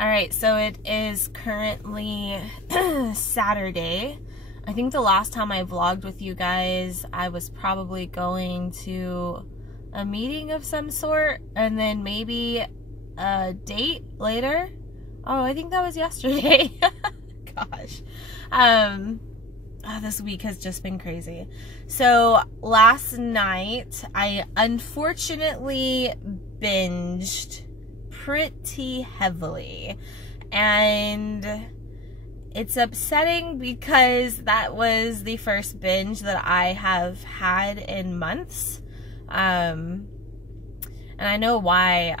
Alright, so it is currently Saturday. I think the last time I vlogged with you guys, I was probably going to a meeting of some sort, and then maybe a date later. Oh, I think that was yesterday. Gosh. This week has just been crazy. So last night, I unfortunately binged pretty heavily, and it's upsetting because that was the first binge that I have had in months, and I know why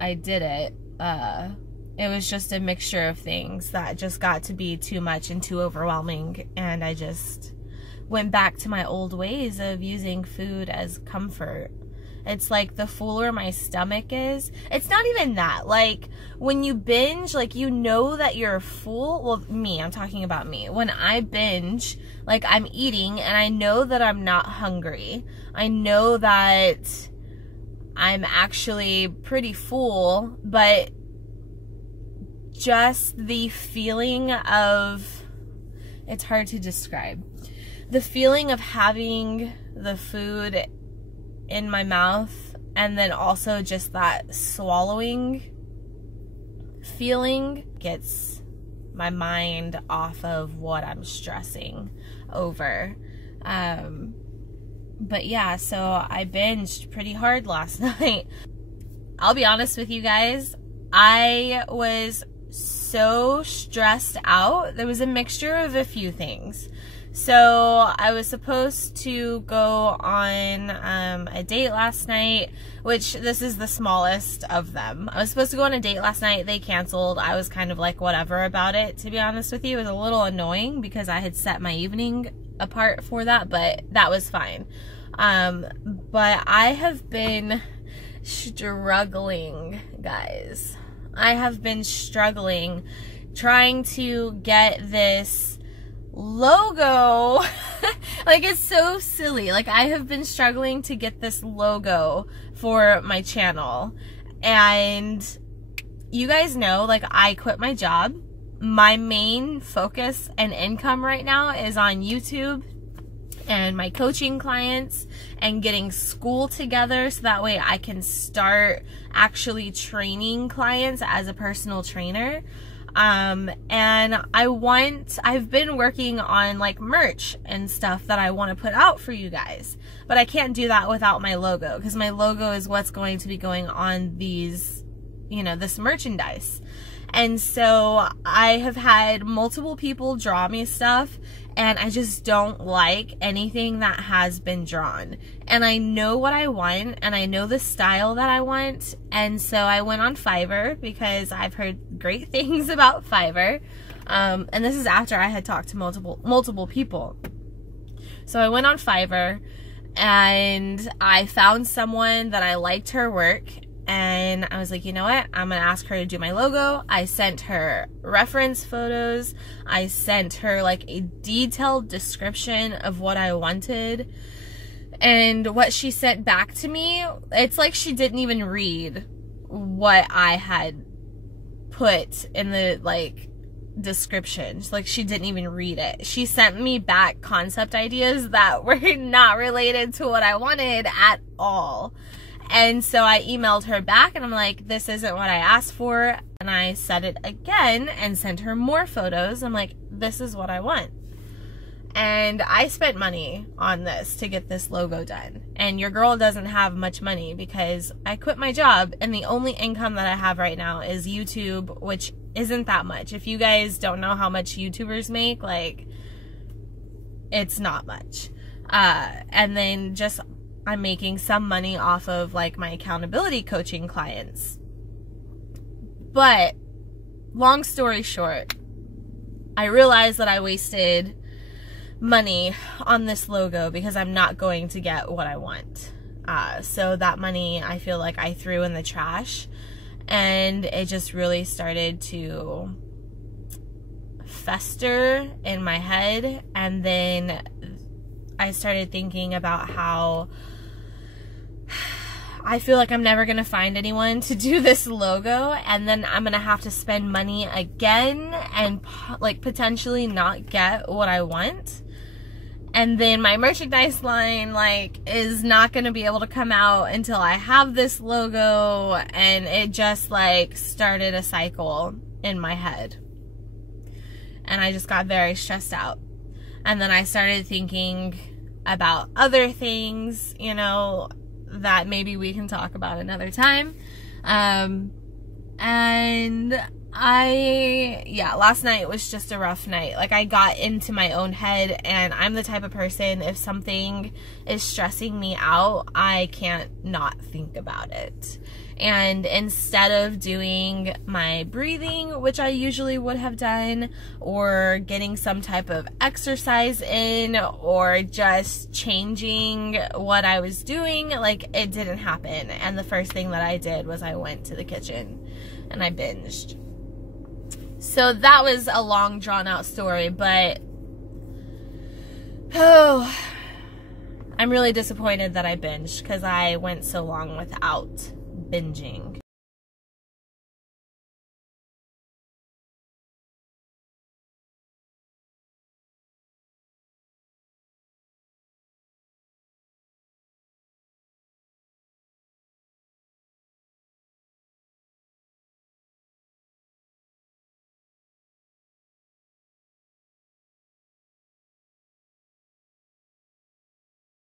I did it. It was just a mixture of things that just got to be too much and too overwhelming, and I just went back to my old ways of using food as comfort. It's like the fuller my stomach is. It's not even that. Like, when you binge, like, you know that you're full. Well, I'm talking about me. When I binge, like, I'm eating and I know that I'm not hungry. I know that I'm actually pretty full, but just the feeling of, it's hard to describe. The feeling of having the food in my mouth, and then also just that swallowing feeling gets my mind off of what I'm stressing over. But yeah, so I binged pretty hard last night. I'll be honest with you guys, I was so stressed out. There was a mixture of a few things. So I was supposed to go on a date last night, which this is the smallest of them. I was supposed to go on a date last night. They canceled. I was kind of like whatever about it, to be honest with you. It was a little annoying because I had set my evening apart for that, but that was fine. But I have been struggling, guys. I have been struggling trying to get this logo. Like, it's so silly. Like, I have been struggling to get this logo for my channel, and you guys know, like, I quit my job. My main focus and income right now is on YouTube and my coaching clients and getting school together so that way I can start actually training clients as a personal trainer. And I've been working on like merch and stuff that I want to put out for you guys, but I can't do that without my logo, because my logo is what's going to be going on these, you know, this merchandise. And so I have had multiple people draw me stuff, and I just don't like anything that has been drawn. And I know what I want, and I know the style that I want, and so I went on Fiverr because I've heard great things about Fiverr. And this is after I had talked to multiple people. So I went on Fiverr, and I found someone that I liked her work, and I was like, you know what? I'm going to ask her to do my logo. I sent her reference photos. I sent her like a detailed description of what I wanted. And what she sent back to me, it's like she didn't even read what I had put in the like description. Like, she didn't even read it. She sent me back concept ideas that were not related to what I wanted at all. And so I emailed her back, and I'm like, this isn't what I asked for. And I said it again and sent her more photos. I'm like, this is what I want. And I spent money on this to get this logo done. And your girl doesn't have much money because I quit my job, and the only income that I have right now is YouTube, which isn't that much. If you guys don't know how much YouTubers make, like, it's not much. And then just, I'm making some money off of like my accountability coaching clients. But long story short, I realized that I wasted money on this logo because I'm not going to get what I want. So that money, I feel like I threw in the trash, and it just really started to fester in my head. And then I started thinking about how I feel like I'm never going to find anyone to do this logo, and then I'm going to have to spend money again and like potentially not get what I want. And then my merchandise line like is not going to be able to come out until I have this logo, and it just like started a cycle in my head. And I just got very stressed out. And then I started thinking about other things, you know, that maybe we can talk about another time. And last night was just a rough night. Like, I got into my own head, and I'm the type of person, if something is stressing me out, I can't not think about it. And instead of doing my breathing, which I usually would have done, or getting some type of exercise in, or just changing what I was doing, like, it didn't happen. And the first thing that I did was I went to the kitchen and I binged. So that was a long, drawn-out story, but I'm really disappointed that I binged, because I went so long without binging.